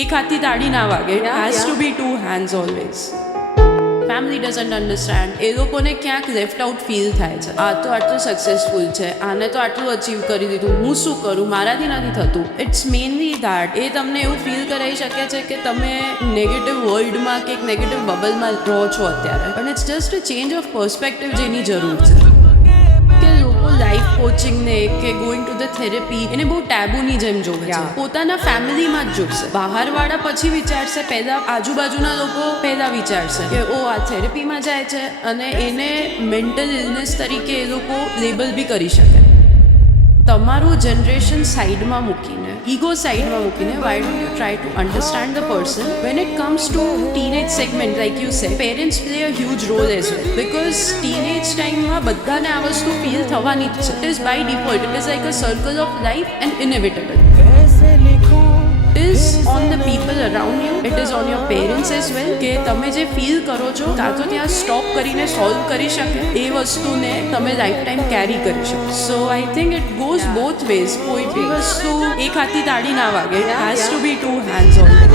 એક હાથથી તાળી ના વાગે. It has to be two hands always. Family doesn't understand. એ લોકોને ક્યાંક લેફ્ટ આઉટ ફીલ થાય છે. આ તો આટલું સક્સેસફુલ છે, આને તો આટલું અચીવ કરી દીધું, હું શું કરું, મારાથી નથી થતું. It's mainly that. એ તમને એવું ફીલ કરાવી શકે છે કે તમે નેગેટિવ વર્લ્ડમાં કે એક નેગેટિવ બબલમાં રહો છો અત્યારે. પણ it's just a change of perspective જેની જરૂર છે. કે લોકો લાઈફ કોચિંગને કે ગોઈંગ ટુ ધ થેરેપી એને બહુ ટેબુની જેમ જોવે છે. પોતાના ફેમિલીમાં જ જોશે. બહારવાળા પછી વિચારશે, પહેલા આજુબાજુના લોકો પહેલા વિચારશે કે ઓ આ થેરેપીમાં જાય છે, અને એને મેન્ટલ ઇલનેસ તરીકે એ લોકો લેબલ બી કરી શકે. તમારું જનરેશન સાઈડમાં મૂકીને, ઈગો સાઈડમાં મૂકીને, why don't you try to understand the person when it comes to teenage segment. Like you say, parents play a huge role as well, because teenage ટાઈમમાં બધાને આ વસ્તુ ફીલ થવાની જ છે. It is by default. It is like a circle of life and inevitable. It is on the people around you, it is on your parents as well, કે તમે જે ફીલ કરો છો કાં તો ત્યાં સ્ટોપ કરીને સોલ્વ કરી શકે, એ વસ્તુને તમે લાઈફ ટાઈમ કેરી કરી શકો. So I think it goes both ways. કોઈ બી વસ્તુ એક હાથથી તાળી ના વાગે. It has to be two hands always.